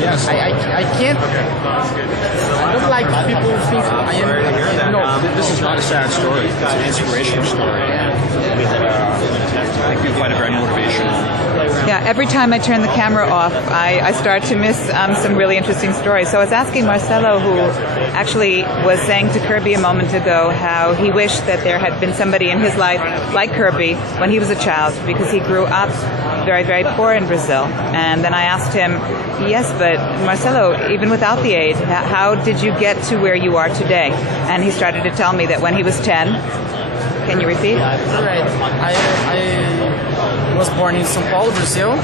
Yes. I can't. I don't like people who think I am. No, This is not a sad story. It's an inspirational story. I think you find it very motivational. Yeah, every time I turn the camera off, I start to miss some really interesting stories. So I was asking Marcelo, who actually was saying to Kirby a moment ago how he wished that there had been somebody in his life like Kirby when he was a child, because he grew up very, very poor in Brazil. And then I asked him, yes, but Marcelo, even without the aid, how did you get to where you are today? And he started to tell me that when he was 10, can you repeat? Right. I was born in São Paulo, Brazil.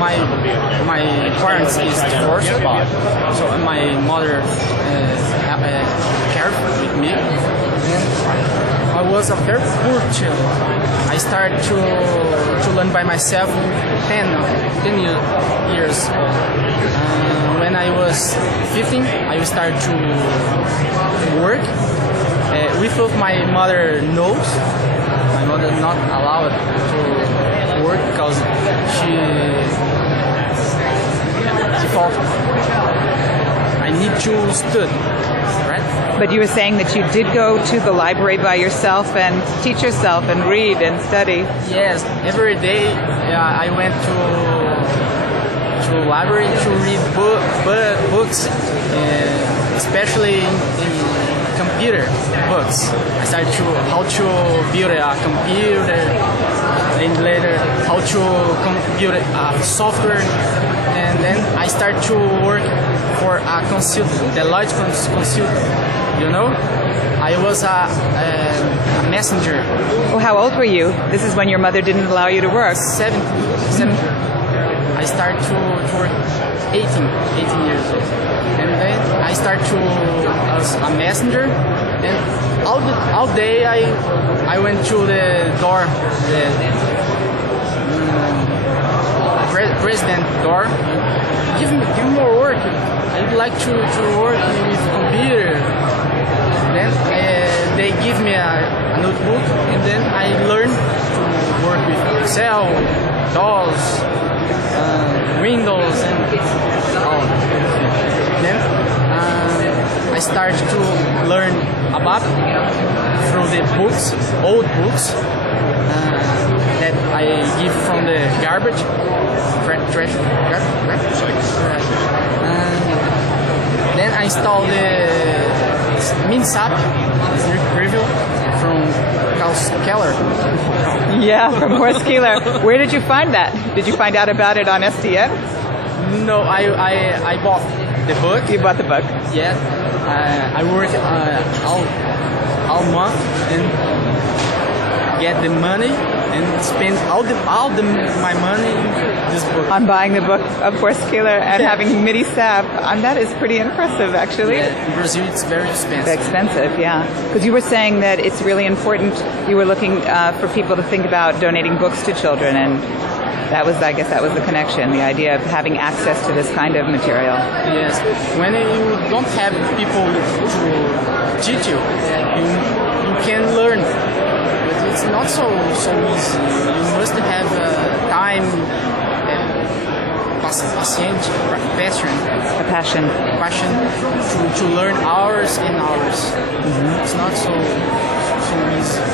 My parents is divorced, so my mother cared with me. And I was a very poor child. I started to learn by myself 10 years old. When I was 15, I started to work. Without my mother knows, my mother not allowed to work because she thought I need to study, right? But you were saying that you did go to the library by yourself and teach yourself and read and study. Yes, every day I went to library to read books, especially in computer books. I started how to build a computer, and later how to build a software, and then I started to work for a consultant, Deloitte consultant. You know, I was a messenger. Well, how old were you? This is when your mother didn't allow you to work. 17. I started to work 18 years old. And then I started to as a messenger. And all day I went to the door, the president door. Give me more work. I'd like to work with computer. Then they give me a notebook, and then I learned to work with Excel, DOS, Windows, and all. Then I started to learn ABAP through the books, old books that I give from the garbage, trash. Then I installed the SAP review from Keller. Yeah, from Horst Keeler. Where did you find that? Did you find out about it on SDN? No, I bought the book. You bought the book? Yeah. I worked all month and get the money and spend all my money in this book. On buying the book of Horst Keeler and having MIDI SAP. That is pretty impressive, actually. Yeah, in Brazil, it's very expensive. Very expensive, yeah. Because you were saying that it's really important. You were looking for people to think about donating books to children, and I guess that was the connection, the idea of having access to this kind of material. Yes. When you don't have people to teach you, you can learn. But it's not so easy. You must have time and passion to learn hours and hours. Mm-hmm. It's not so easy.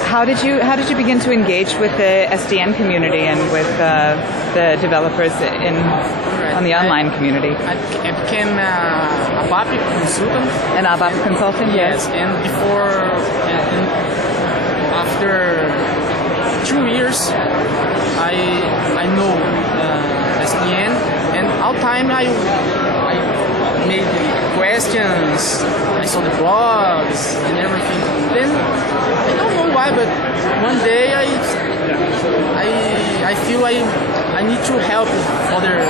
How did you begin to engage with the SDN community and with the developers on the online community? I became a ABAP consultant. An ABAP consultant, yes. And after 2 years, I know SDN, and all time I made questions. I saw the blogs and everything. Then I don't know why, but one day I feel I need to help other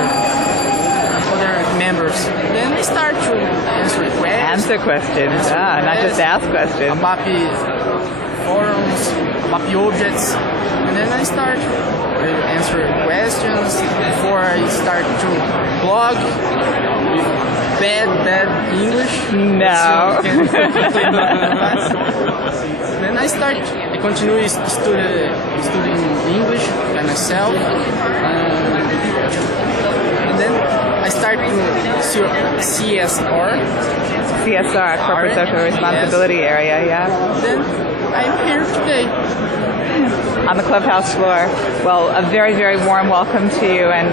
members. Then I start to answer questions. Answer questions. Not just ask questions. ABAP forums, ABAP objects, and then I start to answer questions before I start to blog with bad English. No. Then I continue studying English by myself, and then I started to CSR. CSR, corporate social responsibility area, yeah. Then I'm here today. On the clubhouse floor. Well, a very, very warm welcome to you, and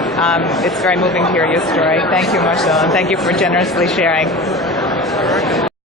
it's very moving to hear your story. Thank you, Marcelo, and thank you for generously sharing.